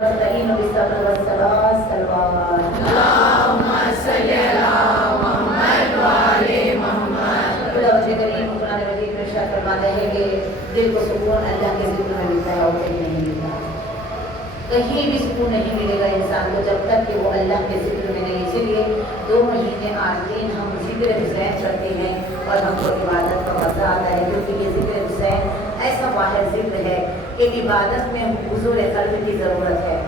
نستعين بالصبر والصلاة سلوات اللهم صل على محمد وعلى محمد۔ خدا وجہ کریم قرآن مجید میں ارشاد فرماتا ہے کہ دل کو سکون اللہ کے ذکر میں ملتا ہے اور کہیں نہیں ملتا، کہیں بھی سکون نہیں ملے گا انسان کو جب تک کہ وہ اللہ کے ذکر میں نہیں۔ اسی لیے 2 مہینے 8 دن ہم ذکر حسین کرتے ہیں اور ہم کو عبادت کا مزہ آتا ہے، کیونکہ یہ ذکر حسین ایسا واحد ذکر ہے کہ عبادت میں حضور قلب کی ضرورت ہے۔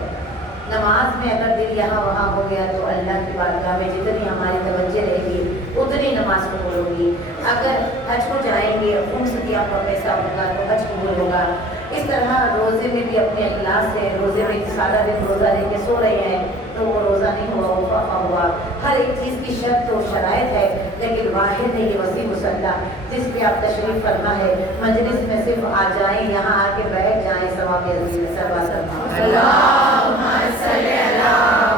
نماز میں اگر دل یہاں وہاں ہو گیا تو اللہ کی بارگاہ میں جتنی ہماری توجہ رہے گی اتنی نماز قبول ہوگی۔ اگر حج کو جائیں گے خمس دیا کا پیسہ ہوگا تو حج قبول ہوگا۔ اس طرح روزے میں بھی اپنے اخلاص سے، روزے میں سارا دن روزہ رہ کے سو رہے ہیں تو وہ روزہ نہیں ہوا، وہ وفا ہوا۔ ہر ایک چیز کی شرط و شرائط ہے، لیکن واحد ہے یہ وسیع مسلح جس پہ آپ تشریف فرما ہے۔ مجلس میں صرف آ جائیں، یہاں آ کے بیٹھ جائیں، ثواب عظیم سروا سرما۔ اللهم صل على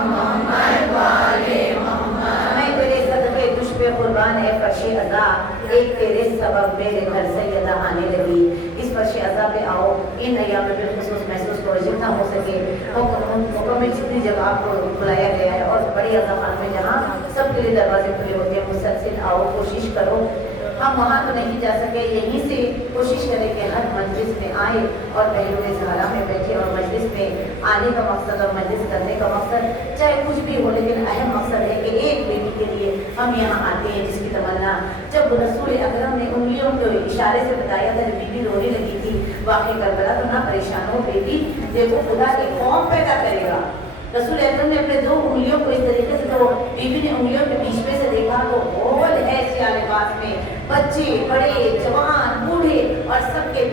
محمد وعلى محمد۔ میں تیرے صدقے تجھ پہ قربان ہے فرش عزا، ایک تیرے سبب میرے گھر سیدہ آنے لگی۔ اس فرش عزا پہ آؤ، ان ایام میں بالخصوص محسوس کرو جتنا ہو سکے مکمل جتنی جگہ آپ کو بلایا گیا ہے، اور بڑی عزا خان میں جہاں سب کے لیے دروازے کھلے ہوتے ہیں، مسلسل آؤ، کوشش کرو۔ ہم وہاں تو نہیں جا سکے، یہیں سے کوشش کریں کہ ہر مجلس میں آئے اور بہلول زہرا میں بیٹھے، اور مجلس میں آنے کا مقصد اور مجلس کرنے کا مقصد چاہے کچھ بھی ہو، لیکن اہم مقصد ہے کہ ایک بیٹی کے لیے ہم یہاں آتے ہیں جس کی تمنا جب رسول اکرم نے انگلیوں کو اشارے سے بتایا تھا، جب بیوی رونے لگی تھی واقعی کربلا، تو نہ پریشان ہو بیٹی، دیکھو خدا ایک قوم پیدا کرے گا۔ رسول اکرم نے اپنے 2 انگلیوں کو اس طریقے سے، تو بیوی نے انگلیوں کے بیچ میں سے دیکھا تو ہول ہے سیاہ لباس میں، بچے بڑے جوان بوڑھے اور سب کے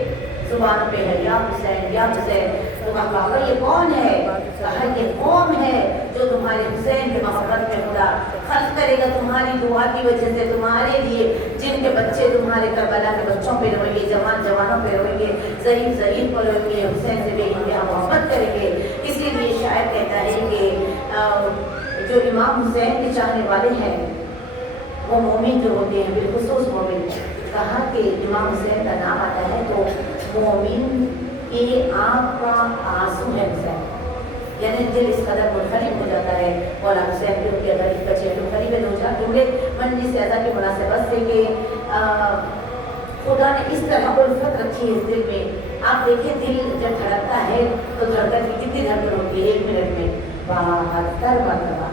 زبانوں پہ ہے یا حسین یا حسین۔ تو کہا بابا یہ کون ہے؟ کہا یہ قوم ہے جو تمہارے حسین کی محبت میں خدا خلق کرے گا، تمہاری دعا کی وجہ سے، تمہارے لیے جن کے بچے تمہارے کربلا کے بچوں پہ روئیں گے، جوانوں پہ روئیں گے، ضعیف پر روئیں گے، حسین سے بے انتہا محبت کریں گے۔ اسی لیے شاعر کہتا ہے کہ جو امام حسین کے چاہنے والے ہیں وہ مومن جو ہوتے ہیں، بالخصوص مومن، کہا کہ امام حسین کا نام آتا ہے تو مومن کی آنکھ کا آنسو ہے حسین، یعنی دل اس قدر منقلب ہو جاتا ہے۔ اور حسین کے ان کے غریب بچے تو قریب 2-4 جملے مجلس اعزا کی مناسبت سے کہ خدا نے اس طرح الفت رکھی ہے اس دل میں۔ آپ دیکھیں دل جب دھڑکتا ہے تو دھڑکن کی کتنی دھڑکن ہوتی ہے 1 منٹ میں؟ 72 مرتبہ۔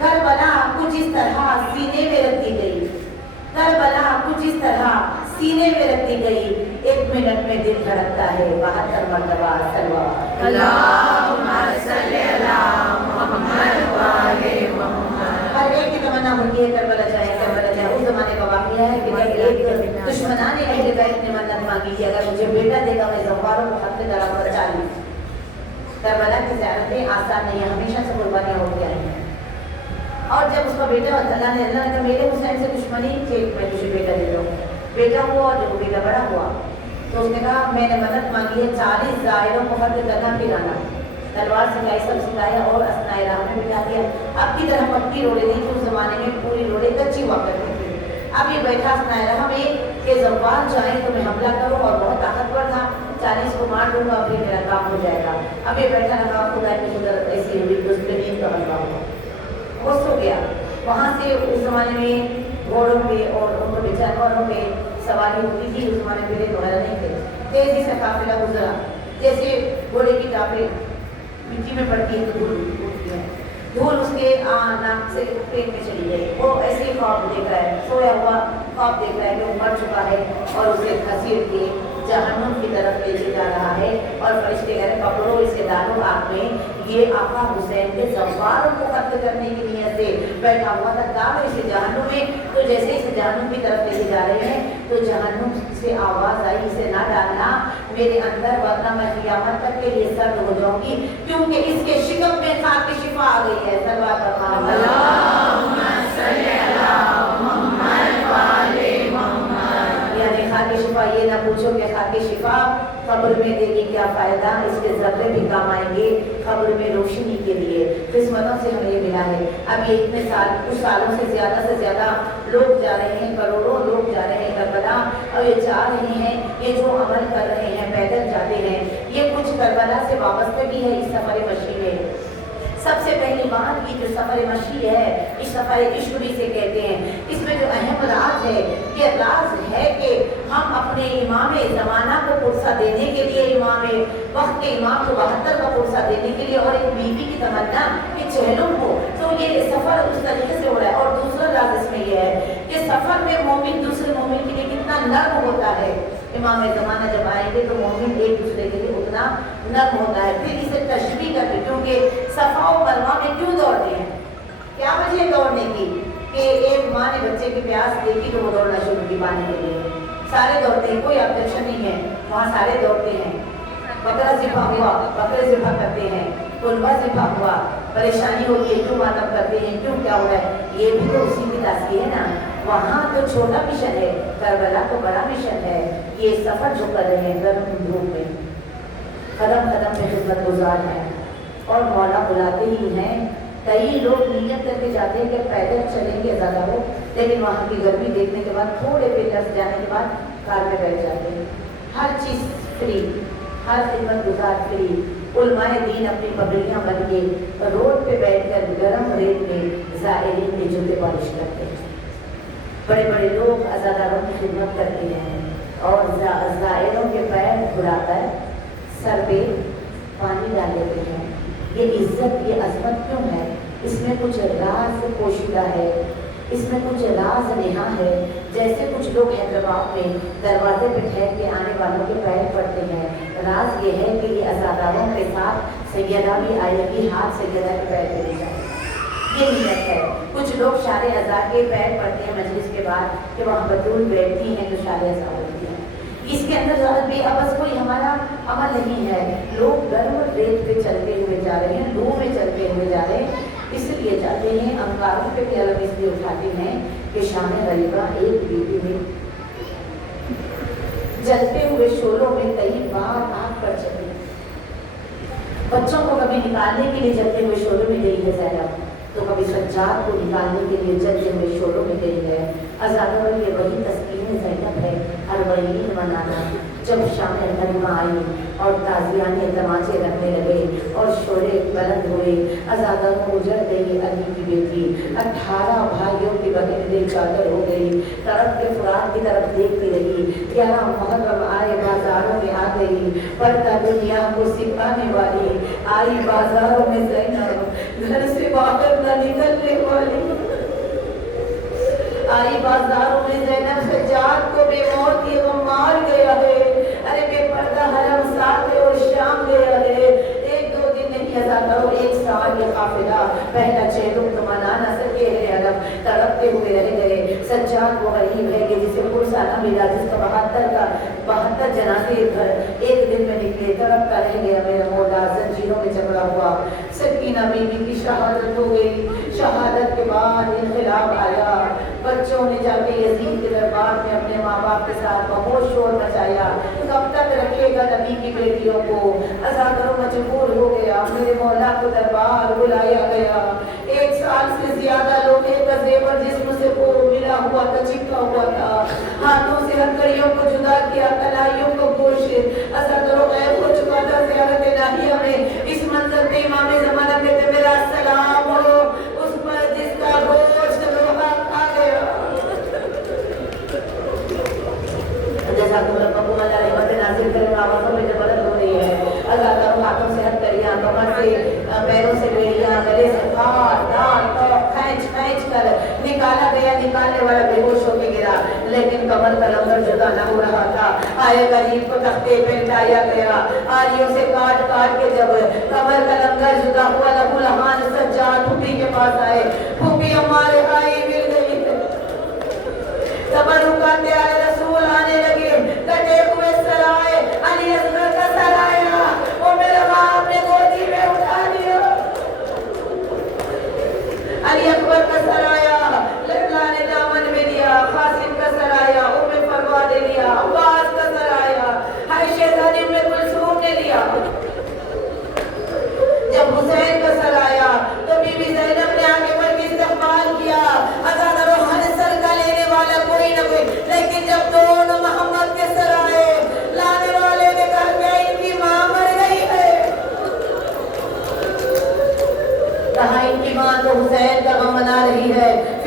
کربلا کچھ اس طرح سینے میں رکھ دی گئی، کربلا کچھ اس طرح سینے میں رکھ دی گئی، 1 منٹ میں دل دھڑکتا ہے 72 مرتبہ صلوات۔ اللهم صل على محمد وعلى محمد۔ ہر ایک کی تمنا ہوتی ہے کربلا جائے، کربلا جائے۔ اس زمانے کا واقعہ ہے کہ جب ایک دشمنان اہل بیت نے منت مانگی تھی، اگر مجھے بیٹا دے گا میں زواروں کو حق طرح بچا لوں۔ کربلا کی زیارتیں آسان نہیں ہیں، ہمیشہ سے قربانیاں ہوتی آئی ہیں، اور جب اس کا بیٹا اللہ نے کہا میرے حسین سے دشمنی کہ میں تجھے بیٹا دے دوں، بیٹا ہوا، اور جب بیٹا بڑا ہوا تو اس نے کہا میں نے منت مانگی ہے 40 زائروں کو حد کرنا پھرانا، تلوار سکھائی، سب سکھایا اور اسنائے راہ میں بٹھا دیا۔ اب کی طرح پکی روڑے نہیں تھی، اس زمانے میں پوری روڑے کچی ہوا کرتی تھی۔ اب یہ بیٹھا اسنائے راہ میں کہ زوال جائیں تو میں حملہ کروں، اور بہت طاقتور تھا، 40 کو مار دوں گا پھر میرا کام ہو جائے گا۔ اب یہ بیٹھا رہا، خدا کی قدرت ایسی ہوئی کہ اس پہ نیند کا حملہ ہوا، وہ سو گیا۔ وہاں سے اس زمانے میں گھوڑوں پہ اور ان کو جانوروں پہ سواری ہوتی تھی، اس زمانے میں وغیرہ نہیں تھے۔ تیزی سے قافلہ گزرا، جیسے گھوڑے کی ٹانپیں مٹی میں پڑتی ہے تو دھول اٹھتی ہے، دھول اس کے ناک سے پیٹ میں چلی گئی۔ وہ ایسے ہی خواب دیکھ رہا ہے، سویا ہوا خواب دیکھ رہا ہے کہ وہ مر چکا ہے اور اسے گھسیٹ کے جہنم کی طرف لے جا رہا ہے، اور فرشتے کہہ رہے پکڑو اسے ڈالو آگ میں۔ یہ آقا حسین کے زواروں کو قتل کرنے کی نیت سے بیٹھا ہوا تھا، ڈالو اسے جہنم میں۔ تو جیسے اسے جہنم کی طرف لے جا رہے ہیں تو جہنم سے آواز آئی اسے نہ ڈالنا میرے اندر، ورنہ میں قیامت تک کے لیے سرد ہو جاؤں گی، کیونکہ اس کے شکم میں خاک کی شفا آ گئی ہے۔ اللهم صل على محمد وعلى محمد۔ یعنی خاک شفا، یہ نہ پوچھو کہ خاک شفا قبر میں دے گی کیا فائدہ، اس کے ذرے بھی کام آئیں گے قبر میں روشنی کے لیے۔ قسمتوں سے ہمیں یہ ملا ہے۔ اب یہ اتنے سال، کچھ سالوں سے زیادہ لوگ جا رہے ہیں، کروڑوں لوگ جا رہے ہیں کربلا، اور یہ جا رہے ہیں، یہ جو عمل کر رہے ہیں پیدل جاتے ہیں، یہ کچھ کربلا سے وابستگی ہے اس سفر مشی میں۔ سب سے پہلی بات یہ جو سفر مشی ہے، اس سفر عشق بھی سے کہتے ہیں، اس میں جو اہم راز ہے، یہ راز ہے کہ ہم اپنے امام زمانہ کو پرسہ دینے کے لیے، امام وقت کے امام کو 72 کا پرسہ دینے کے لیے، اور ایک بیوی کی تمنا کہ چہلم ہو، تو یہ سفر اس طریقے سے ہو رہا ہے۔ اور دوسرا راز اس میں یہ ہے کہ سفر میں مومن دوسرے مومن کے لیے کتنا نرم ہوتا ہے۔ امام زمانہ جب آئیں گے تو مومن ایک دوسرے کے لیے اتنا نرم ہوتا ہے۔ پھر اسے تشبیہ کر کے، کیونکہ صفا و مروہ میں کیوں دوڑتے ہیں، کیا وجہ ہے دوڑنے کی، کہ ایک ماں نے بچے کی پیاس دیکھی تو وہ دوڑنا شروع کی پانی کے لیے، سارے دوڑتے ہیں، کوئی آبجیکشن نہیں ہے، وہاں سارے دوڑتے ہیں۔ بکرا ذبح ہوا، بکرے ذبح کرتے ہیں، قربہ ذبح ہوا، پریشانی ہوتی ہے، کیوں ماتم کرتے ہیں، کیوں کیا ہو رہا ہے، یہ بھی تو اسی کی تاثیر ہے نا۔ وہاں تو چھوٹا مشن ہے، کربلا تو بڑا مشن ہے۔ یہ سفر جو کر رہے ہیں گرم دھوپ میں، قدم قدم میں خدمت گزار ہیں، اور مولا بلاتے ہی ہیں۔ کئی لوگ نیت کر کے جاتے ہیں کہ پیدل چلیں گے زیادہ ہو، لیکن وہاں کی گرمی دیکھنے کے بعد تھوڑے پیدل جانے کے بعد کار میں بیٹھ جاتے ہیں۔ ہر چیز فری، ہر خدمت گزار فری۔ علماء دین اپنی پگڑیاں بن کے روڈ پہ بیٹھ کر گرم ریت میں زائرین کے جوتے پالش کرتے ہیں۔ بڑے بڑے لوگ عزاداروں کی خدمت کرتے ہیں اور زائروں کے پیر دھلا کر سر پہ پانی ڈال دیتے ہیں۔ یہ عزت، یہ عظمت کیوں ہے؟ اس میں کچھ راز پوشیدہ ہے، اس میں کچھ راز نہا ہے۔ جیسے کچھ لوگ حیدرآباد میں دروازے پہ ٹھہر کے آنے والوں کے پیر پڑتے ہیں، راز یہ ہے کہ یہ عزاداروں کے ساتھ سیدہ بھی آئے گی، ہاتھ سیدہ کے پیر پہ لے جائے، یہ نیت ہے۔ کچھ لوگ شار عزا کے پیر پڑتے ہیں مجلس کے بعد کہ وہاں بطول بیٹھتی ہیں تو شار عزا ہوتی ہے۔ اس کے اندر بھی ابس کوئی ہمارا عمل نہیں ہے۔ لوگ گرم ریت پہ چلتے ہوئے جا رہے ہیں، لو میں چلتے ہوئے جا رہے ہیں، اس لیے جاتے ہیں۔ انگاروں پہ بھی علم اس لیے اٹھاتے ہیں کہ شام غریبہ ایک بیوی میں جلتے ہوئے شولوں میں کئی بار آگ پر چلی، بچوں کو کبھی نکالنے کے لیے جلتے ہوئے شولوں میں گئی ہے زینب، تو کبھی سجاد کو نکالنے کے لیے جلتے ہوئے شولوں میں گئی ہے۔ عزاداروں یہ وہی تسکین زینب ہے، اربعین منانا۔ جب شام غریبہ آئی اور تازیانے تماچے رکھنے لگے اور شعلے بلند ہوئے، عزاداروں کو اجڑ گئی علی کی بیٹی، 18 بھائیوں کی بہن بے چادر ہو گئی، طرف کے فرات کی طرف دیکھتی رہی۔ 11 محرم آئے، بازاروں میں آ گئی، پردہ دنیا کو سکھانے والی آئی بازاروں میں زینب، گھر سے باہر نہ نکلنے والی آئی بازاروں میں زینب۔ سجاد کو بے موت یہ غم مار گیا ہے، ارے بے پردہ حرم ساتھ اور شام گیا ہے۔ ایک دو دن نہیں عزاداروں، 1 سال یہ قافلہ پہلا چہلم تو منا نہ سکے ہے علم، تڑپتے ہوئے رہ گئے۔ سجاد وہ غریب ہے کہ جسے پرسہ نہ ملا، جس کا 72 جنازے ایک دن میں نکلے، تڑپتا رہ گیا میرا مولا، زنجیروں میں جکڑا ہوا۔ سکینہ بی بی کی شہادت ہو گئی، شہادت کے بعد انقلاب آیا۔ بچوں نے جا کے یزید کے دربار میں اپنے ماں باپ کے ساتھ بہت شور مچایا، کب تک رکھے گا نبی کی بیٹیوں کو؟ عزاداروں مجبور ہو گیا، میرے مولا کو دربار بلایا گیا۔ 1 سال سے زیادہ لوہے کا زیور جسم سے وہ ملا ہوا تھا، چپکا ہوا تھا، ہاتھوں سے ہتھکڑیوں کو جدا کیا، کلائیوں کو گوشت۔ عزاداروں غائب ہو چکا تھا زیارت الہیہ میں۔ اس منظر پہ امام زمانہ کہتے میرا سلام ہو اس پر جس کا گوشت لوہا کھا گیا۔ جزاکم اللہ رحمت نازل کرے، آوازوں میں جبرت ہو رہی ہے۔ عزاداروں ہاتھوں سے ہتھکڑیاں، کمر سے پیروں سے بیڑیاں، گلے سے ہار کھینچ کر نکالا گیا۔ نکالنے والا بے ہوش ہو کے گرا، لیکن کمر کا لنگر جدا نہ ہو رہا تھا۔ آئے غریب کو تختے پہ لٹایا گیا، آریوں سے کاٹ کے جب کمر کا لنگر جدا ہوا، لہو لہان سجاد پھوپھی کے پاس آئے، پھوپھی ہمارے آئی مل گئی۔ تبرکات آئے رسول آنے لگے، کٹے ہوئے سرائے، علی اصغر کا سرایا، وہ میرا باپ نے گودی میں اٹھا لیا۔ علی اکبر کا سرایا، لڑکا نے دامن میں لیا، قاسم کا سرایا، فروا نے لیا، عباس کا سرایا، ہر شہزادی میں کلثوم نے لیا۔ جب حسین کا سرایا تو بی بی زینب نے آگے بڑھ کے